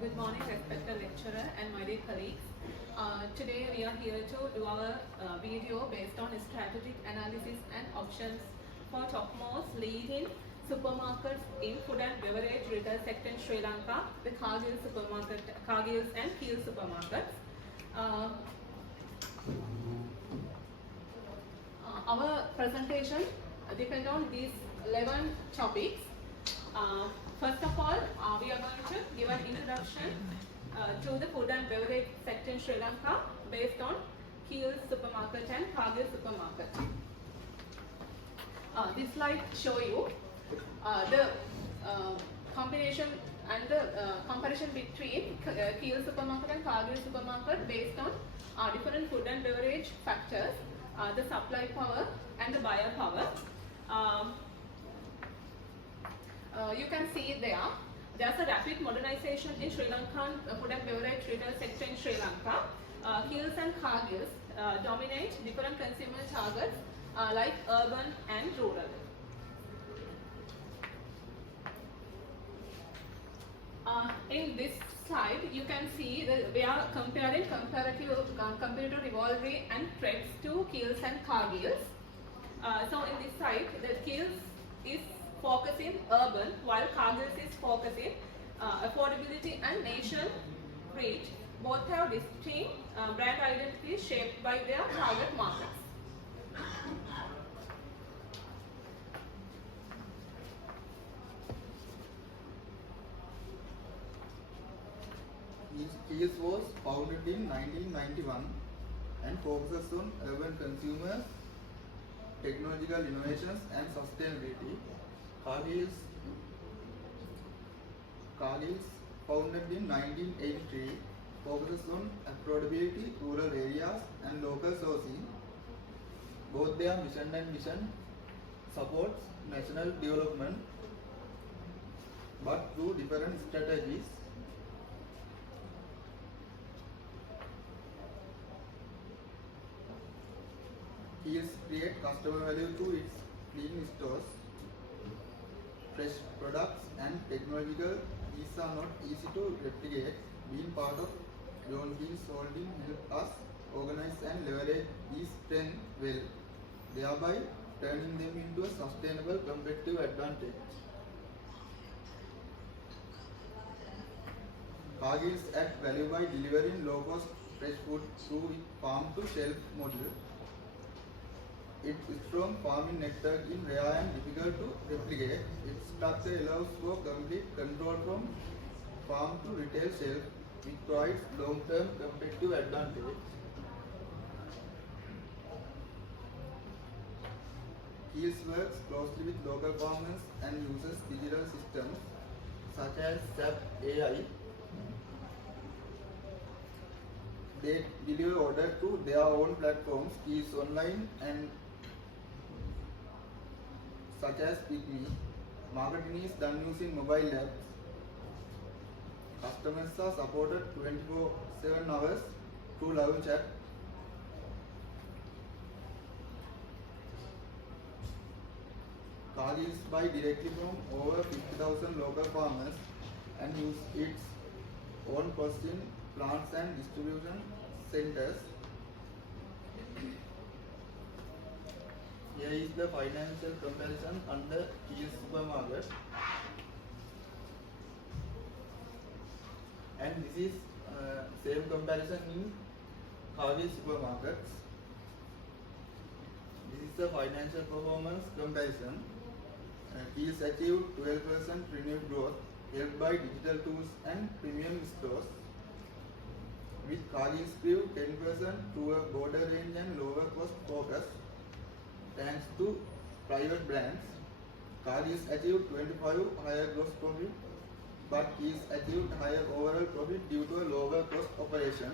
Good morning, respected lecturer and my dear colleagues. Today we are here to do our video based on strategic analysis and options for topmost leading supermarkets in food and beverage retail sector in Sri Lanka, the Cargills and Keells supermarkets. Our presentation depends on these 11 topics. First of all, we are going to give an introduction to the food and beverage sector in Sri Lanka based on Keells supermarket and Cargills supermarket. This slide show you the combination and the comparison between Keells supermarket and Cargills supermarket based on different food and beverage factors, the supply power and the buyer power. You can see there's a rapid modernization in Sri Lankan food and beverage retail sector in Sri Lanka. Keells and Cargills dominate different consumer targets like urban and rural. In this slide, you can see that we are comparing comparative rivalry and threats to Keells and Cargills. So in this slide, the Keells is focusing urban while Cargills is focusing affordability and nation reach. Both have distinct brand identities shaped by their target markets. Keells was founded in 1991 and focuses on urban consumers, technological innovations and sustainability. Cargills, founded in 1983, focuses on affordability, rural areas and local sourcing. Both their mission and vision supports national development, but through different strategies. Keells create customer value through its clean stores, fresh products and technological. These are not easy to replicate. Being part of John Keells holding help us organize and leverage these strengths well, thereby turning them into a sustainable competitive advantage. Cargills add value by delivering low-cost fresh food through its farm-to-shelf model. Its strong farming network is rare and difficult to replicate. Its structure allows for complete control from farm to retail shelf, which provides long-term competitive advantage. Keells works closely with local farmers and uses digital systems such as SAP AI. They deliver orders to their own platforms, Keells Online and such as PickMe. Marketing is done using mobile apps. Customers are supported 24/7 hours through live chat. Cargills buy directly from over 50,000 local farmers and use its own processing plants and distribution centers. Here is the financial comparison under Keells supermarket, and this is same comparison in Cargills supermarkets. This is the financial performance comparison. Keells achieved 12% renewed growth helped by digital tools and premium stores, with Cargills grew 10% through a broader range and lower cost focus. Thanks to private brands, Cargills achieved 25 higher gross profit, but Keells achieved higher overall profit due to a lower cost operation.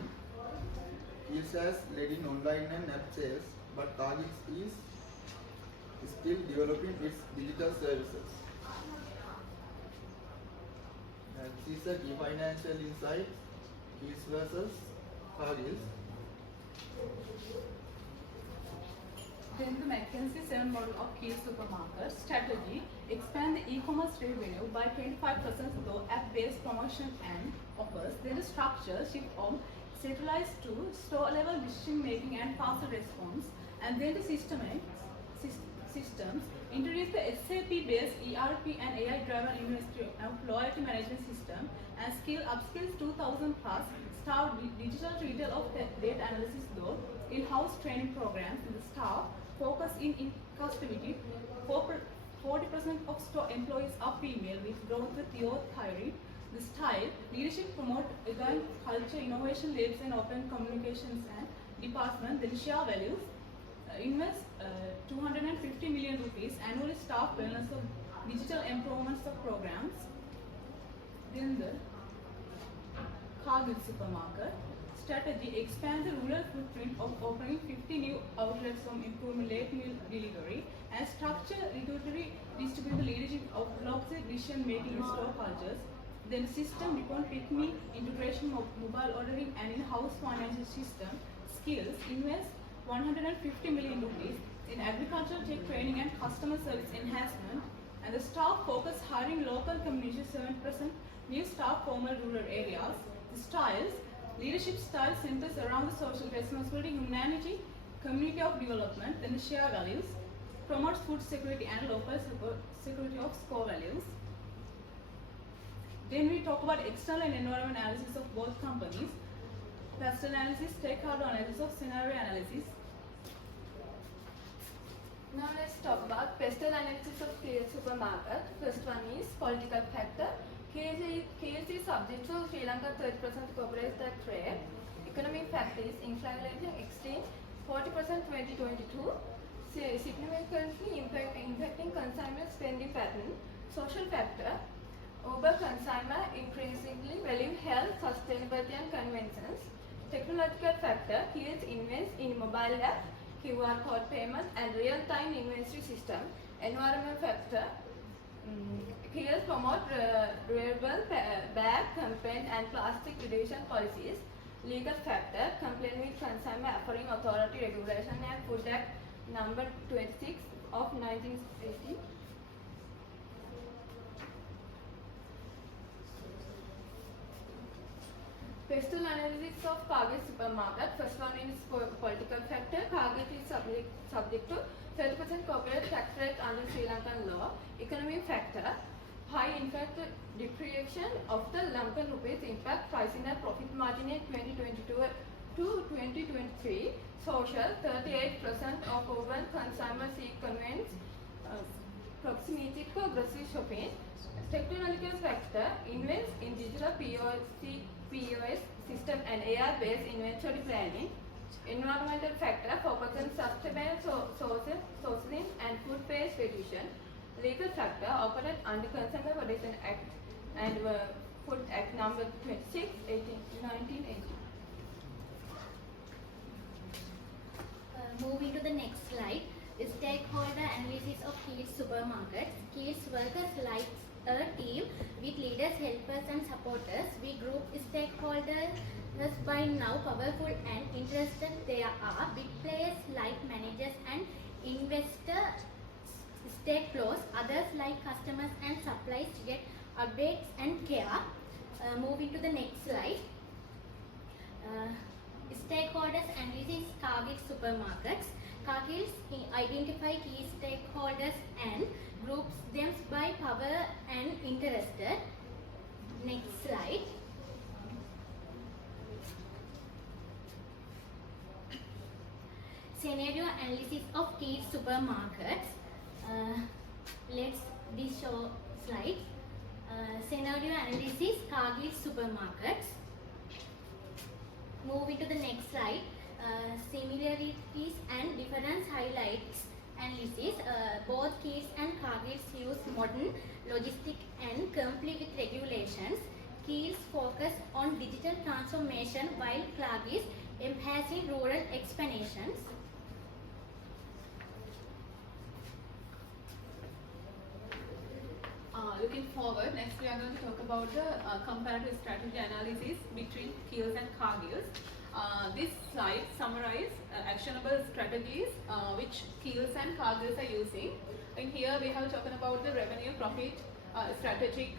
Keells has led in online and app sales, but Cargills is still developing its digital services. This is a key financial insight: Keells versus Cargills. Then the McKinsey 7 model of Keells supermarket strategy: expand the e-commerce revenue by 25% through app-based promotion and offers. Then the structure shift from centralized to store-level decision making and faster response. And then the systems introduce the SAP-based ERP and AI-driven university loyalty management system and upskills 2,000 plus staff digital retail of data analysis though in-house training programs. The staff focus in customity. 40% of store employees are female with growth with youth hiring. The style leadership promote agile culture, innovation labs and open communications and department. Then share values. Invest 250 million rupees annually staff wellness of digital improvements of programs. Then the Cargills supermarket strategy: expand the rural footprint of opening 50 new outlets from improving late meal delivery and structure regulatory distribute the leadership of local decision making in store cultures. Then system depend pick me integration of mobile ordering and in-house financial system. Skills invest 150 million rupees in agricultural tech training and customer service enhancement. And the staff focus hiring local communities, 7% new staff formal rural areas. The styles leadership style centers around the social responsibility, humanity, community of development. Then the share values promotes food security and local security of core values. Then we talk about external and environment analysis of both companies. Cluster analysis, stakeholder analysis of scenario analysis. Now let's talk about pestle analysis of Keells supermarket. First one is political factor. Keells is subject to Sri Lanka 30% corporate tax rate. Economic factor is inflation extreme 40% 2022. Significantly impacting consumer spending pattern. Social factor: over consumer increasingly value health, sustainability and convenience. Technological factor: Keells invests in mobile app, QR code payment and real-time inventory system. Environment factor: Keells promote durable bag campaign and plastic reduction policies. Legal factor: complaint with Consumer Affairs Authority Regulation and Food Act number 26 of 1980. Pestle analysis of Cargills supermarket. First one is political factor. Cargills is subject to 30% corporate tax rate under Sri Lankan law. Economic factor: high inflation depreciation of the Lankan rupees impact pricing and profit margin in 2022 to 2023. Social: 38% of urban consumers seek convenience, proximity to grocery shopping. Technological factor: invest in digital POS system and AI-based inventory planning. Environmental factor: focus on sustainable sourcing and food waste reduction. Legal factor: operate under Consumer Protection Act and Food Act number 26, 1980. Moving to the next slide, stakeholder analysis of Keells supermarkets. Keells workers like a team with leaders, helpers and supporters. We group stakeholders by now powerful and interested. There are big players like managers and investor stake close. Others like customers and suppliers to get updates and care. Moving to the next slide. Stakeholders analysis Cargills supermarkets. Cargills identify key stakeholders and groups them by power and interested. Next slide. Scenario analysis of Keells supermarkets. Let's this show slide. Scenario analysis Cargills supermarkets. Moving to the next slide. Similarities and difference highlights analysis. Both Keells and Cargills use modern logistics and comply with regulations. Keells focus on digital transformation while Cargills emphasizing rural expansions. Looking forward, next we are going to talk about the comparative strategy analysis between Keells and Cargills. This slide summarizes actionable strategies which Keells and Cargills are using. In here we have talking about the revenue, profit, strategic,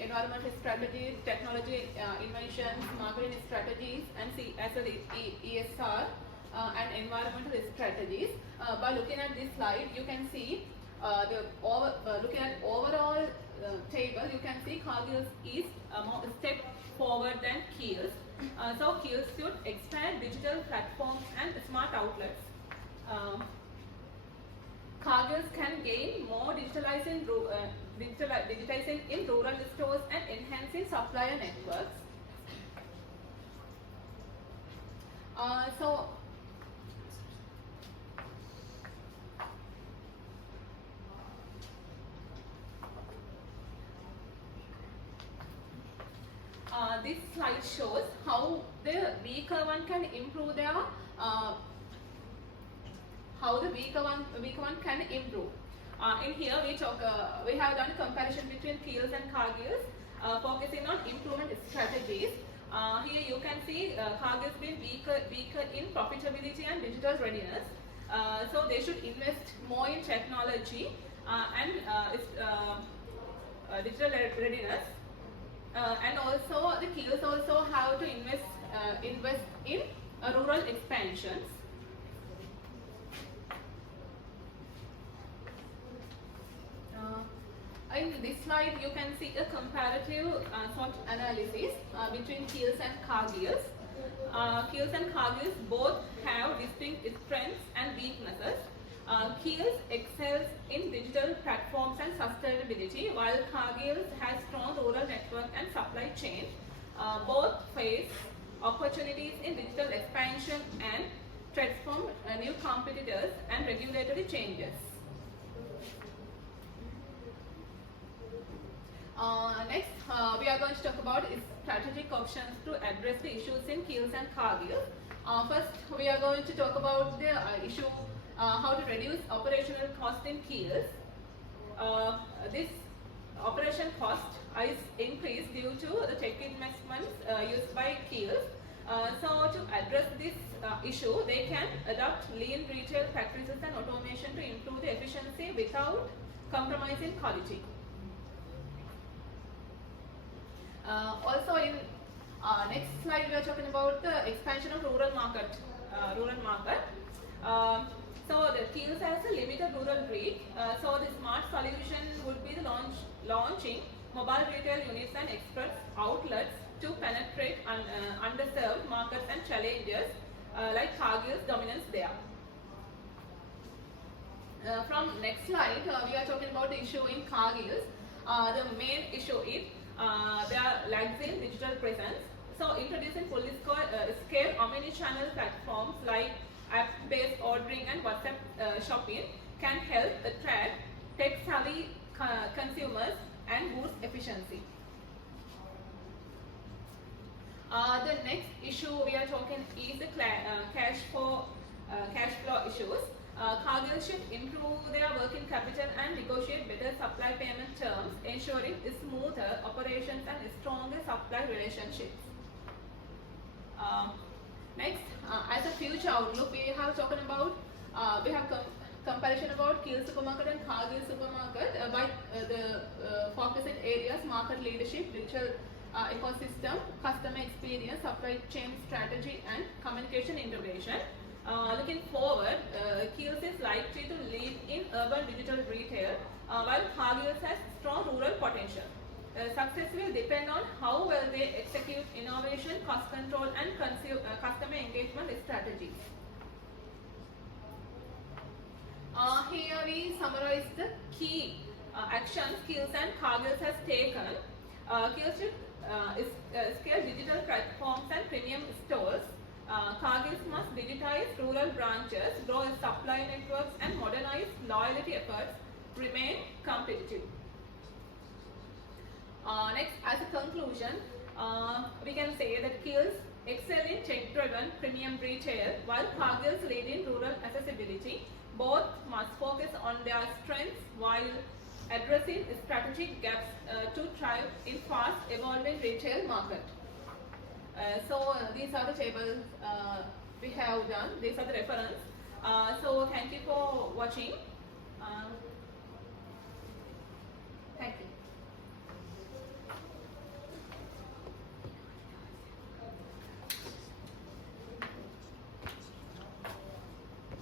environmental strategies, technology inventions, marketing strategies, and as well ESR and environmental strategies. By looking at this slide, you can see looking at overall table, you can see Cargills is more step forward than Keells. So Keells should expand digital platforms and smart outlets. Cargills can gain more digitizing in rural stores and enhancing supplier networks. This slide shows how the weaker one can improve their can improve. In here we have done comparison between Keells and Cargills, focusing on improvement strategies. Here you can see Cargills being weaker in profitability and digital readiness. So they should invest more in technology and digital readiness. And also the Keells also have to invest in rural expansions. In this slide, you can see a comparative SWOT analysis between Keells and Cargills. Keells and Cargills both have distinct strengths and weaknesses. Keells excels in digital platforms and sustainability, while Cargills has strong rural network and supply chain. Both face opportunities in digital expansion and threats from new competitors and regulatory changes. Next, we are going to talk about strategic options to address the issues in Keells and Cargills. First, we are going to talk about the issue how to reduce operational cost in Keells. This operation cost is increased due to the tech investments used by Keells. So to address this issue, they can adopt lean retail practices and automation to improve the efficiency without compromising quality. Also in next slide we are talking about the expansion of rural market. So the Keells has a limited rural reach. So the smart solution would be the launching mobile retail units and express outlets to penetrate underserved markets and challenges like Cargill's dominance there. From next slide, we are talking about the issue in Cargills. The main issue is they are lacking digital presence. So introducing fully scale omni-channel platforms like app-based ordering and WhatsApp shopping can help attract tech-savvy consumers and boost efficiency. The next issue we are talking is the cash flow issues. Cargills should improve their working capital and negotiate better supply payment terms, ensuring smoother operations and stronger supply relationships. Next, as a future outlook, we have talking about comparison about Keells supermarket and Cargill supermarket by the focus in areas: market leadership, digital ecosystem, customer experience, supply chain strategy, and communication integration. Looking forward, Keells is likely to lead in urban digital retail, while Cargills has strong rural potential. Success will depend on how well they execute innovation, cost control, and customer engagement strategies. Here we summarize the key actions Keells and Cargills has taken. Keells should scale digital platforms and premium stores. Cargills must digitize rural branches, grow supply networks, and modernize loyalty efforts to remain competitive. Next, as a conclusion, we can say that Keells excel in tech-driven premium retail, while Cargills lead in rural accessibility. Both must focus on their strengths while addressing strategic gaps to thrive in fast-evolving retail market. These are the tables we have done. These are the reference. So thank you for watching.